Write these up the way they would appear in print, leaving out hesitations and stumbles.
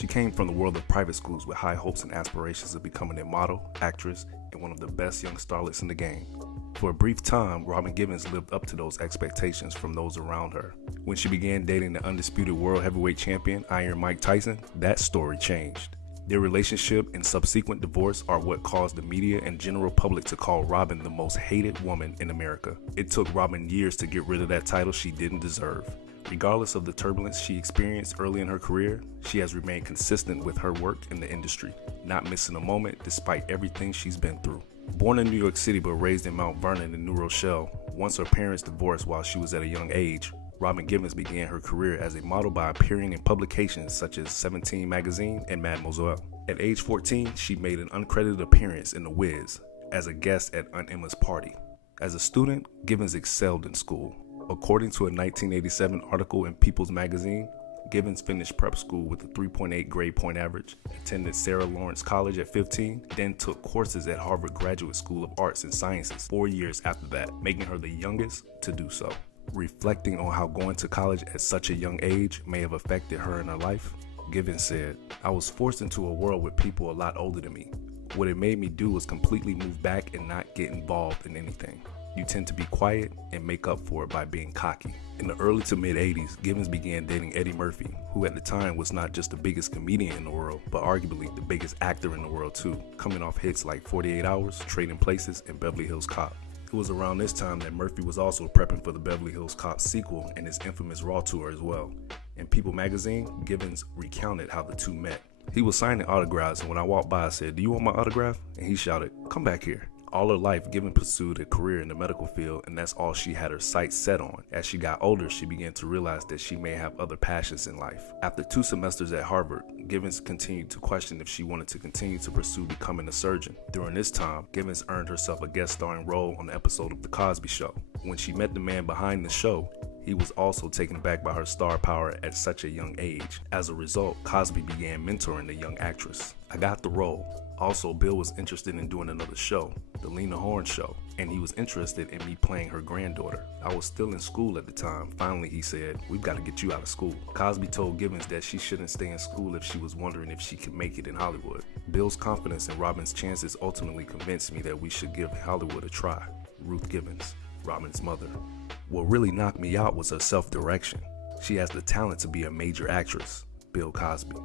She came from the world of private schools with high hopes and aspirations of becoming a model, actress, and one of the best young starlets in the game. For a brief time, Robin Givens lived up to those expectations from those around her. When she began dating the undisputed world heavyweight champion, Iron Mike Tyson, that story changed. Their relationship and subsequent divorce are what caused the media and general public to call Robin the most hated woman in America. It took Robin years to get rid of that title she didn't deserve. Regardless of the turbulence she experienced early in her career, she has remained consistent with her work in the industry, not missing a moment despite everything she's been through. Born in New York City but raised in Mount Vernon in New Rochelle, once her parents divorced while she was at a young age, Robin Givens began her career as a model by appearing in publications such as 17 magazine and Mademoiselle. At age 14, she made an uncredited appearance in The Wiz as a guest at Aunt Emma's party. As a student, Givens excelled in school. According to a 1987 article in People's Magazine, Givens finished prep school with a 3.8 grade point average, attended Sarah Lawrence College at 15, then took courses at Harvard Graduate School of Arts and Sciences 4 years after that, making her the youngest to do so. Reflecting on how going to college at such a young age may have affected her in her life, Givens said, "I was forced into a world with people a lot older than me. What it made me do was completely move back and not get involved in anything. You tend to be quiet and make up for it by being cocky." In the early to mid 80s, Givens began dating Eddie Murphy, who at the time was not just the biggest comedian in the world, but arguably the biggest actor in the world too, coming off hits like 48 Hours, Trading Places, and Beverly Hills Cop. It was around this time that Murphy was also prepping for the Beverly Hills Cop sequel and his infamous Raw tour as well. In People magazine, Givens recounted how the two met. "He was signing autographs, and when I walked by, I said, 'Do you want my autograph?' And he shouted, 'Come back here.' All her life, Givens pursued a career in the medical field, and that's all she had her sights set on. As she got older, she began to realize that she may have other passions in life. After 2 semesters at Harvard, Givens continued to question if she wanted to continue to pursue becoming a surgeon. During this time, Givens earned herself a guest starring role on the episode of The Cosby Show. When she met the man behind the show, he was also taken aback by her star power at such a young age. As a result, Cosby began mentoring the young actress. I got the role. Also, Bill was interested in doing another show, The Lena Horne Show, and he was interested in me playing her granddaughter. I was still in school at the time. Finally, he said, 'We've got to get you out of school.' Cosby told Givens that she shouldn't stay in school if she was wondering if she could make it in Hollywood. Bill's confidence in Robin's chances ultimately convinced me that we should give Hollywood a try." Ruth Givens, Robin's mother. "What really knocked me out was her self-direction. She has the talent to be a major actress." Bill Cosby.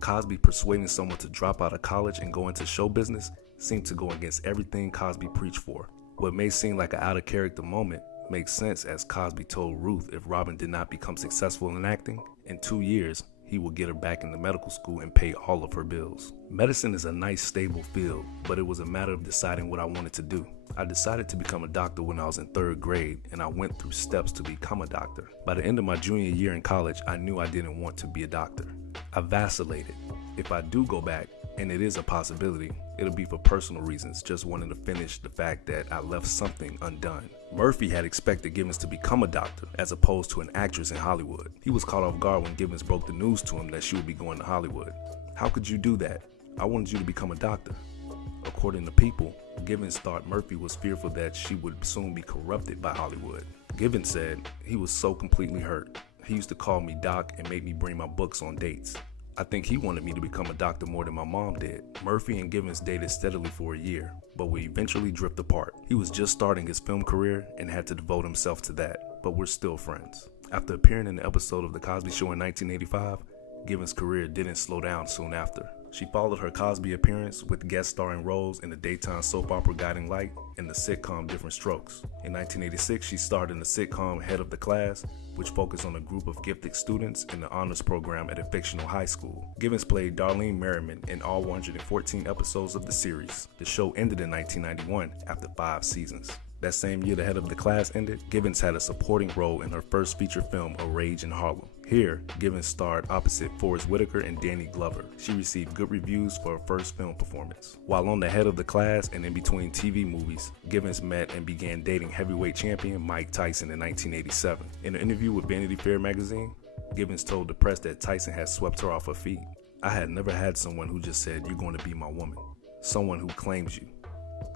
Cosby persuading someone to drop out of college and go into show business seemed to go against everything Cosby preached for. What may seem like an out-of-character moment makes sense, as Cosby told Ruth if Robin did not become successful in acting, in 2 years, he would get her back into medical school and pay all of her bills. Medicine is a nice, stable field, but it was a matter of deciding what I wanted to do. I decided to become a doctor when I was in 3rd grade, and I went through steps to become a doctor. By the end of my junior year in college, I knew I didn't want to be a doctor. I vacillated. If I do go back, and it is a possibility, it'll be for personal reasons, just wanting to finish the fact that I left something undone. Murphy had expected Givens to become a doctor as opposed to an actress in Hollywood. He was caught off guard when Givens broke the news to him that she would be going to Hollywood. "How could you do that? I wanted you to become a doctor." According to People, Givens thought Murphy was fearful that she would soon be corrupted by Hollywood. Givens said he was so completely hurt. "He used to call me Doc and make me bring my books on dates. I think he wanted me to become a doctor more than my mom did." Murphy and Givens dated steadily for a year, but would eventually drift apart. He was just starting his film career and had to devote himself to that, but we're still friends. After appearing in the episode of The Cosby Show in 1985, Givens' career didn't slow down soon after. She followed her Cosby appearance with guest starring roles in the daytime soap opera Guiding Light and the sitcom Different Strokes. In 1986, she starred in the sitcom Head of the Class, which focused on a group of gifted students in the honors program at a fictional high school. Givens played Darlene Merriman in all 114 episodes of the series. The show ended in 1991 after 5 seasons. That same year the Head of the Class ended, Givens had a supporting role in her first feature film, A Rage in Harlem. Here, Givens starred opposite Forrest Whitaker and Danny Glover. She received good reviews for her first film performance. While on the Head of the Class and in between TV movies, Givens met and began dating heavyweight champion Mike Tyson in 1987. In an interview with Vanity Fair magazine, Givens told the press that Tyson had swept her off her feet. "I had never had someone who just said, 'You're going to be my woman.' Someone who claims you.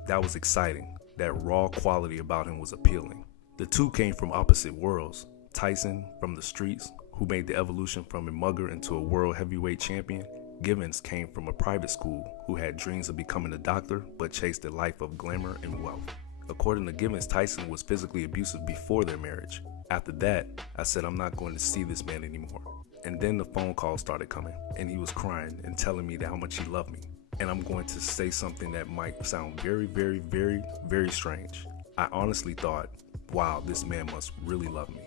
That was exciting. That raw quality about him was appealing." The two came from opposite worlds. Tyson from the streets, who made the evolution from a mugger into a world heavyweight champion, Givens came from a private school who had dreams of becoming a doctor but chased a life of glamour and wealth. According to Givens, Tyson was physically abusive before their marriage. After that, I said I'm not going to see this man anymore. And then the phone calls started coming, and he was crying and telling me how much he loved me. And I'm going to say something that might sound very, very, very, very strange. I honestly thought, wow, this man must really love me.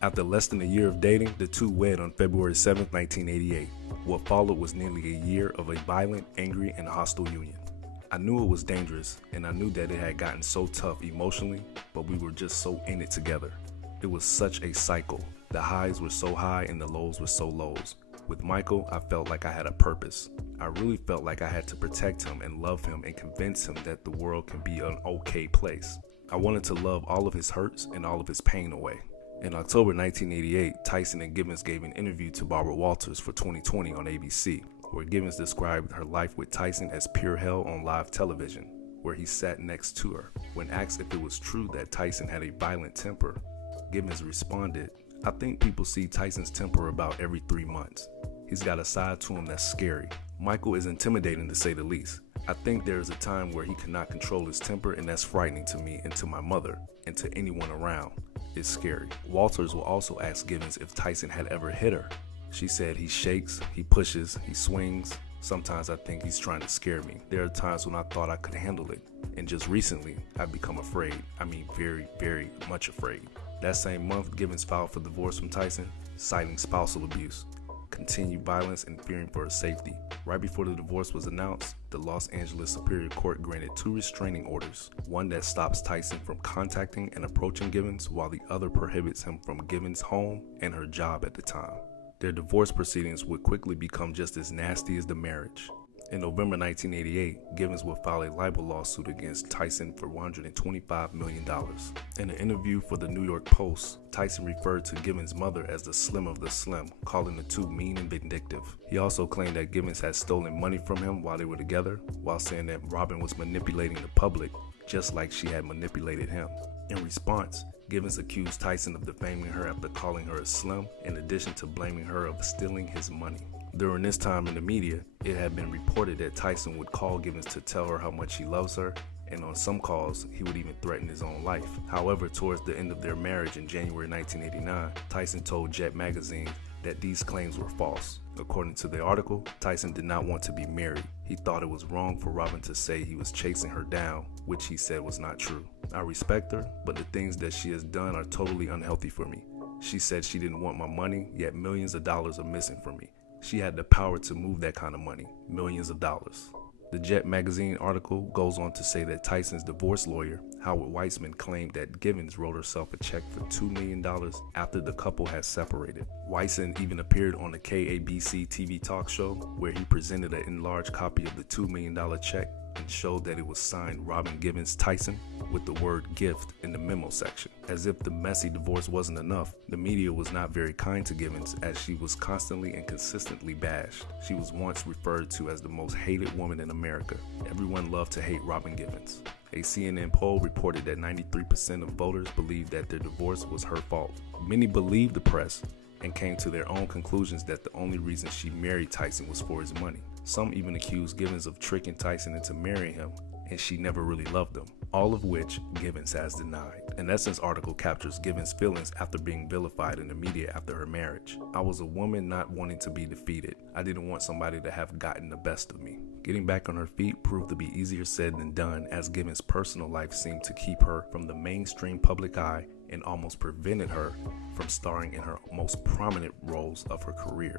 After less than a year of dating, the two wed on February 7, 1988. What followed was nearly a year of a violent, angry, and hostile union. I knew it was dangerous, and I knew that it had gotten so tough emotionally, but we were just so in it together. It was such a cycle. The highs were so high and the lows were so lows. With Michael, I felt like I had a purpose. I really felt like I had to protect him and love him and convince him that the world can be an okay place. I wanted to love all of his hurts and all of his pain away. In October 1988, Tyson and Givens gave an interview to Barbara Walters for 2020 on ABC, where Givens described her life with Tyson as pure hell on live television, where he sat next to her. When asked if it was true that Tyson had a violent temper, Givens responded, "I think people see Tyson's temper about every 3 months. He's got a side to him that's scary. Michael is intimidating to say the least. I think there is a time where he cannot control his temper, and that's frightening to me and to my mother and to anyone around. It's scary." Walters will also ask Givens if Tyson had ever hit her. She said, "He shakes, he pushes, he swings. Sometimes I think he's trying to scare me. There are times when I thought I could handle it. And just recently, I've become afraid. I mean, very, very much afraid." That same month, Givens filed for divorce from Tyson, citing spousal abuse, continued violence, and fearing for her safety. Right before the divorce was announced, the Los Angeles Superior Court granted 2 restraining orders, one that stops Tyson from contacting and approaching Givens, while the other prohibits him from Givens' home and her job at the time. Their divorce proceedings would quickly become just as nasty as the marriage. In November 1988, Givens would file a libel lawsuit against Tyson for $125 million. In an interview for the New York Post, Tyson referred to Givens' mother as the Slim of the Slim, calling the two mean and vindictive. He also claimed that Givens had stolen money from him while they were together, while saying that Robin was manipulating the public, just like she had manipulated him. In response, Givens accused Tyson of defaming her after calling her a slim, in addition to blaming her of stealing his money. During this time in the media, it had been reported that Tyson would call Givens to tell her how much he loves her, and on some calls, he would even threaten his own life. However, towards the end of their marriage in January 1989, Tyson told Jet magazine that these claims were false. According to the article, Tyson did not want to be married. He thought it was wrong for Robin to say he was chasing her down, which he said was not true. "I respect her, but the things that she has done are totally unhealthy for me. She said she didn't want my money, yet millions of dollars are missing from me. She had the power to move that kind of money, millions of dollars." The Jet magazine article goes on to say that Tyson's divorce lawyer, Howard Weitzman, claimed that Givens wrote herself a check for $2 million after the couple had separated. Weitzman even appeared on the KABC TV talk show, where he presented an enlarged copy of the $2 million check and showed that it was signed Robin Givens Tyson with the word gift in the memo section. As if the messy divorce wasn't enough, the media was not very kind to Givens, as she was constantly and consistently bashed. She was once referred to as the most hated woman in America. Everyone loved to hate Robin Givens. A CNN poll reported that 93% of voters believed that their divorce was her fault. Many believed the press and came to their own conclusions that the only reason she married Tyson was for his money. Some even accused Givens of tricking Tyson into marrying him, and she never really loved him, all of which Givens has denied. An Essence article captures Givens' feelings after being vilified in the media after her marriage. "I was a woman not wanting to be defeated. I didn't want somebody to have gotten the best of me." Getting back on her feet proved to be easier said than done, as Givens' personal life seemed to keep her from the mainstream public eye and almost prevented her from starring in her most prominent roles of her career.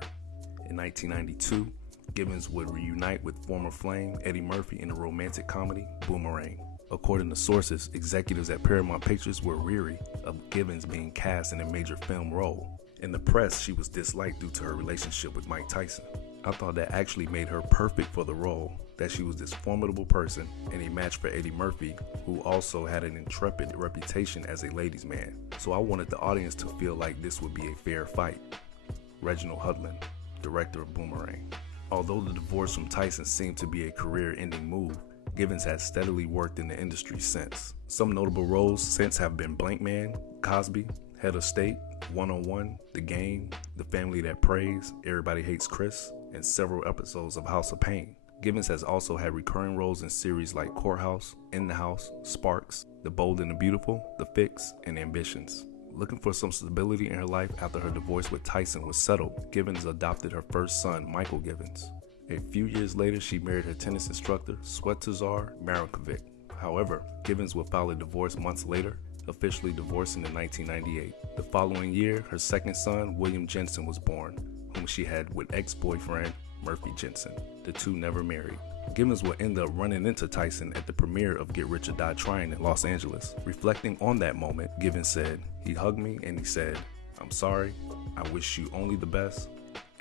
In 1992, Givens would reunite with former Flame Eddie Murphy in the romantic comedy Boomerang. According to sources, executives at Paramount Pictures were weary of Givens being cast in a major film role. In the press, she was disliked due to her relationship with Mike Tyson. I thought that actually made her perfect for the role, that she was this formidable person and a match for Eddie Murphy, who also had an intrepid reputation as a ladies' man. So I wanted the audience to feel like this would be a fair fight. Reginald Hudlin, director of Boomerang. Although the divorce from Tyson seemed to be a career-ending move, Givens has steadily worked in the industry since. Some notable roles since have been Blank Man, Cosby, Head of State, One-on-One, The Game, The Family That Prays, Everybody Hates Chris, and several episodes of House of Pain. Givens has also had recurring roles in series like Courthouse, In the House, Sparks, The Bold and the Beautiful, The Fix, and Ambitions. Looking for some stability in her life after her divorce with Tyson was settled, Givens adopted her first son, Michael Givens. A few years later, she married her tennis instructor, Svetozar Marinkovic. However, Givens would file a divorce months later, officially divorcing in 1998. The following year, her second son, William Jensen, was born, whom she had with ex-boyfriend Murphy Jensen. The two never married. Givens would end up running into Tyson at the premiere of Get Rich or Die Trying in Los Angeles. Reflecting on that moment, Givens said, "He hugged me and he said, 'I'm sorry, I wish you only the best.'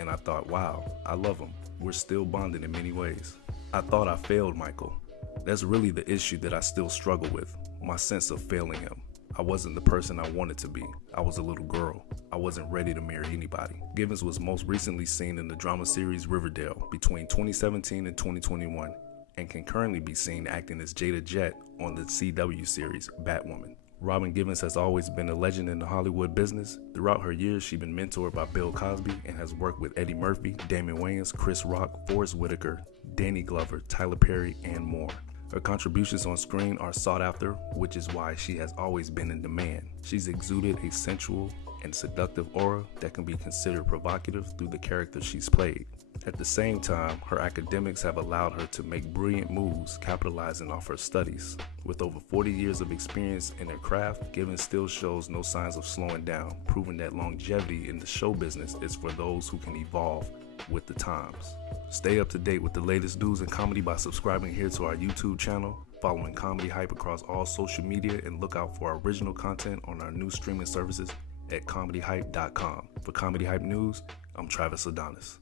And I thought, wow, I love him. We're still bonded in many ways. I thought I failed Michael. That's really the issue that I still struggle with, my sense of failing him. I wasn't the person I wanted to be. I was a little girl. I wasn't ready to marry anybody." Givens was most recently seen in the drama series Riverdale between 2017 and 2021 and can currently be seen acting as Jada Jet on the CW series Batwoman. Robin Givens has always been a legend in the Hollywood business. Throughout her years, she's been mentored by Bill Cosby and has worked with Eddie Murphy, Damon Wayans, Chris Rock, Forrest Whitaker, Danny Glover, Tyler Perry, and more. Her contributions on screen are sought after, which is why she has always been in demand. She's exuded a sensual and seductive aura that can be considered provocative through the character she's played. At the same time, her academics have allowed her to make brilliant moves, capitalizing off her studies. With over 40 years of experience in her craft, Givens still shows no signs of slowing down, proving that longevity in the show business is for those who can evolve with the times. Stay up to date with the latest news and comedy by subscribing here to our YouTube channel, following Comedy Hype across all social media, and look out for our original content on our new streaming services at comedyhype.com. For Comedy Hype News, I'm Travis Adonis.